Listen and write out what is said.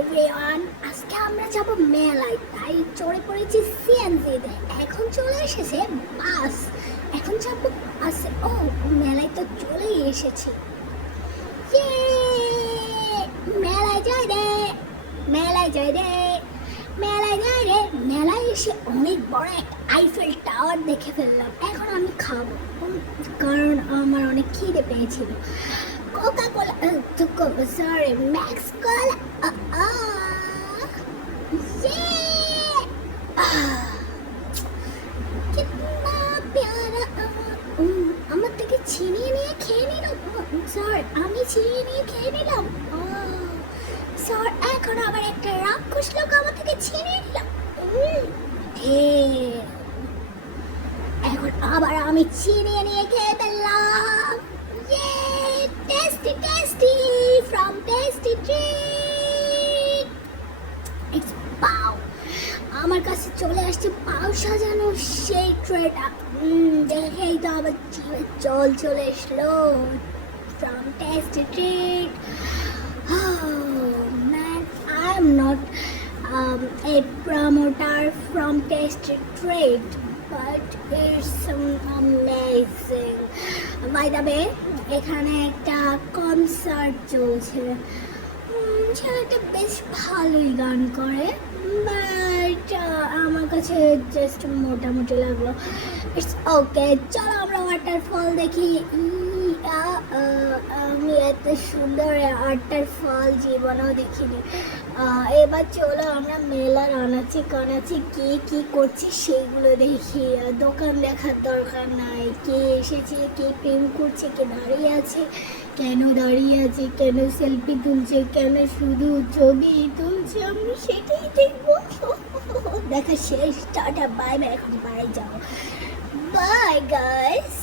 Everyone, আজকে আমরা যাব মেলায়। তাই চড়ে পড়েছি সিএনজিতে। এখন চলে এসেছে বাস। এখন যাব বাসে। ও, মেলায় তো চলেই এসেছি। মেলায় যাই রে, মেলায় যাই রে, মেলায় যাই রে। মেলায় এসে অনেক বড় একটা আইফেল টাওয়ার দেখে ফেললাম। এখন আমি খাবো, কারণ আমার অনেক খিদে পেয়েছিল। কোকা কোলা, সরি, ম্যাক্স কোলা। কিতনা প্যারা। আমার থেকে ছিনিয়ে নিয়ে খেয়ে নিলাম। স্যার, আমি ছিনিয়ে নিয়ে খেয়ে নিলাম। স্যার, এখন আবার একটা রাক্ষস লোক আমার থেকে ছিনিয়ে নিলাম। এখন আবার আমি ছিনিয়ে নিয়ে খেয়ে ফেললাম। Tasty tasty from tasty treat. It's পাও। আমার কাছে চলে আসছে পাও সাজানো সেই ট্রেটা। দেখেই তো আমার জিভে জল চলে এসলো। From tasty treat. Man, I'm not a promoter from Tasty Treat, but it's amazing. By the way, এখানে একটা কনসার্ট চলছে। ছেলেটা বেশ ভালোই গান করে, বাট আমার কাছে জাস্ট মোটামুটি লাগলো। ইটস ওকে, চলো আমরা ওয়াটারফল দেখি। আমি এত সুন্দর ওয়াটারফল জীবনেও দেখিনি। এবার চলো আমরা মেলার আনাচে কানাচে কে কি করছে সেগুলো দেখি। দোকান দেখার দরকার নাই। কে এসেছে, কে প্রেম করছে, কে দাঁড়িয়ে আছে, কেন দাঁড়িয়ে আছে, কেন সেলফি তুলছে, কেন শুধু ছবি তুলছে, আমি সেটাই দেখবো। দেখা শেষ। Tata, bye bye. এখন বাড়ি যাও। Bye guys.